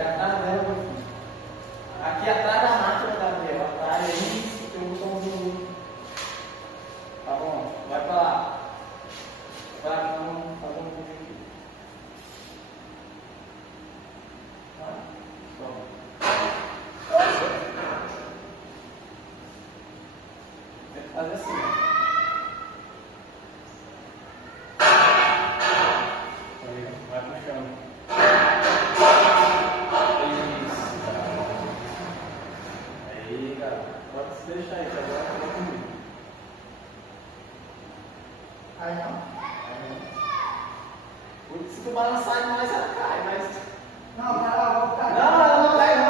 atrás dela, meu filho. Aqui atrás da máquina, Gabriel. Atrás, é isso, tem um botãozinho. Tá bom, vai pra lá. Vai, vamos fazer um vídeo aqui. Tá? Só. Tem que fazer assim, ó. Aí, vai puxando. Isso, cara. Aí, cara. Pode se deixar aí, agora tá comigo. Aí não. Se tu balançar demais, ela cai, mas. Não, cara, vou ficar. Não, ela não cai, não.